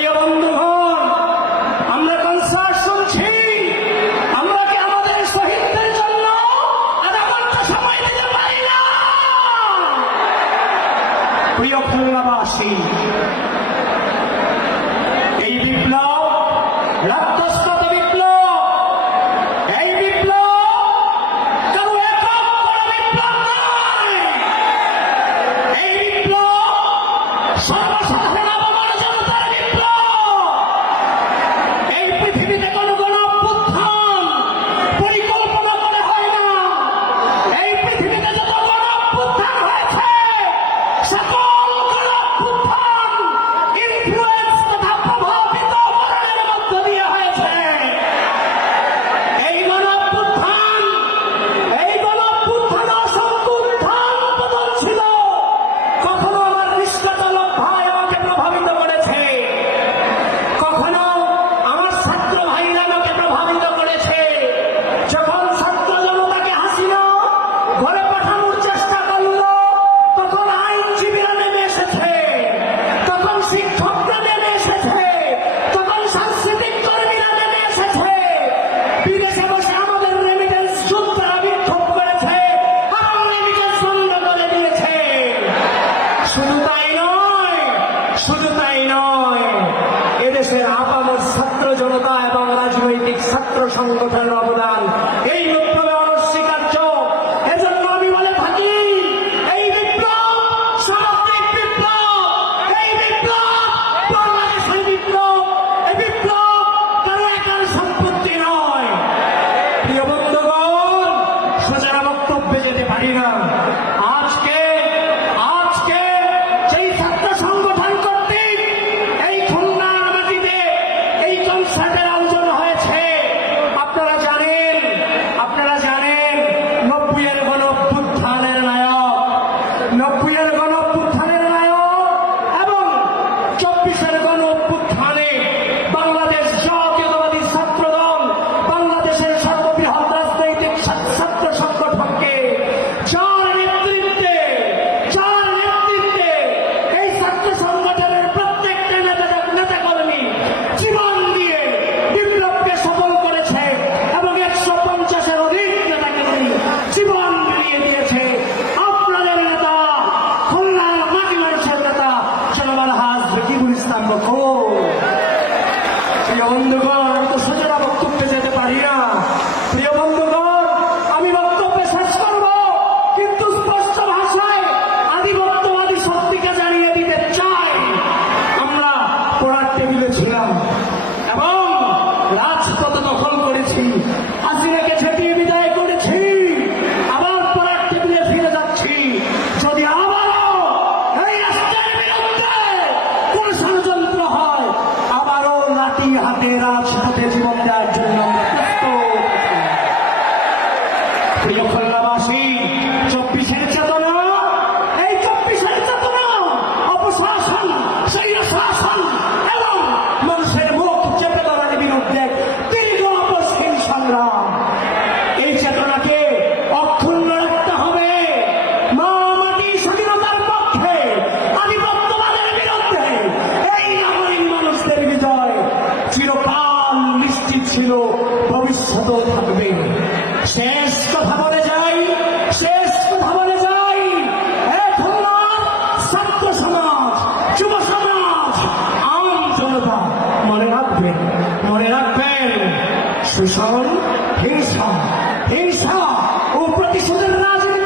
প্রিয় বন্ধুগণ, আমরা কনসার্ট শুনছি, আমরা কি আমাদের শহীদদের জন্য আধা ঘন্টা সময় দিতে পারি না? প্রিয় খুলনাবাসী, এই বিপ্লব রক্তস্নাত বিপ্লব, এই বিপ্লব কারো একক কোনো বিপ্লব নয়। এই বিপ্লব সর্বসাধারণ আপামর জনতার বিপ্লব। এই পৃথিবীতে কোনো গণ অভ্যুত্থান পরিকল্পনা করে হয় না। এই পৃথিবীতে যত গণ অভ্যুত্থান হয়েছে, সকল গণ অভ্যুত্থান ইনফ্লুয়েন্স তথা প্রভাবিত করণের মধ্য দিয়ে হয়েছে। এই গণ অভ্যুত্থান অসংখ্য উত্থান পতন ছিল। কখনো আমার নিষ্কাতলক ভাই আমাকে প্রভাবিত করেছে, কখনো আমার ছাত্র ভাইরা আমাকে প্রভাবিত করেছে। যখন ছাত্র জনতাকে হাসিনা ঘরে পাঠানোর চেষ্টা করল, তখন আইনজীবীরা নেমে এসেছে, তখন শিক্ষকরা নেমে এসেছে, তখন সাংস্কৃতিক কর্মীরা নেমে এসেছে। বিদেশে বসে আমাদের রেমিটেন্স যোদ্ধারা বিক্ষোভ করেছে এবং রেমিটেন্স বন্ধ করে দিয়েছে। শুধু তাই নয়, এদেশের আপামর ছাত্র জনতা এবং রাজনৈতিক ছাত্র সংগঠনের অবদান এই বিপ্লবে অনস্বীকার্য। এজন্য আমি বলে থাকি, এই বিপ্লব সামগ্রিক বিপ্লব, এই বিপ্লব বাংলাদেশের বিপ্লব, এই বিপ্লব কারো একার সম্পত্তি নয়। প্রিয় বন্ধুগণ, সোজা বক্তব্যে যেতে পারি না। আজকে যেই ছাত্র সংগঠন কর্তৃক এই খুলনার মাটিতে এই কনসার্টের আয়োজন হয়েছে, আপনারা জানেন 90-এর গণ অভ্যুত্থানের নায়ক এবং 24-এর গণ অভ্যুত্থানে বাংলাদেশ জাতীয়তাবাদী ছাত্র দল, বাংলাদেশের সর্ববৃহৎ রাজনৈতিক ছাত্র সংগঠনকে যার নেতৃত্বে এই ছাত্র সংগঠনের প্রত্যেকটা নেতাকর্মী জীবন দিয়ে বিপ্লবকে সফল করেছে এবং 150-এর অধিক নেতাকর্মী জীবন বিলিয়ে দিয়েছে। আপনাদের নেতা, খুলনার মাটি মানুষের নেতা জনাব আলহাজ রকিবুল ইসলাম বকুল। প্রিয় বন্ধুগণ, আমি তো সোজা বক্তব্যে যেতে পারি না। প্রিয় বন্ধুগণ, আমি বক্তব্য শেষ করব, কিন্তু স্পষ্ট ভাষায় আধিপত্যবাদী শক্তিকে জানিয়ে দিতে চাই, আমরা পড়ার টেবিলে ছিলাম এবং রাজপথ দখল করেছি, হাসিনাকে ছেটিয়ে বিদায় করেছি, আবার পড়ার টেবিলে ফিরে যাচ্ছি। যদি আবারও এই রাষ্ট্রের বিরুদ্ধে কোন ষড়যন্ত্র হয়, আবারও লাঠি হাতে রাজপথে জীবন দেওয়ার জন্য আমরা প্রস্তুত আছি। প্রিয় খুলনাবাসী, 24-এর চেতনা, এই 24-এর চেতনা অপশাসন, স্বৈরশাসন এবং মানুষের মুখ চেপে ধরার বিরুদ্ধে দীর্ঘ আপসহীন সংগ্রাম। এই চেতনাকে অক্ষুণ্ণ রাখতে হবে। মা মাটি স্বাধীনতার পক্ষে, আধিপত্যবাদের বিরুদ্ধে এই নাগরিক মানুষদের বিজয় চিরকাল নিশ্চিত ছিল, ভবিষ্যতেও থাকবে। শেষ কথা বলে যাই, খুলনার ছাত্র সমাজ, যুব সমাজ, আম জনতা মনে রাখবেন, শোষণ, হিংসা ও প্রতিশোধের রাজনীতি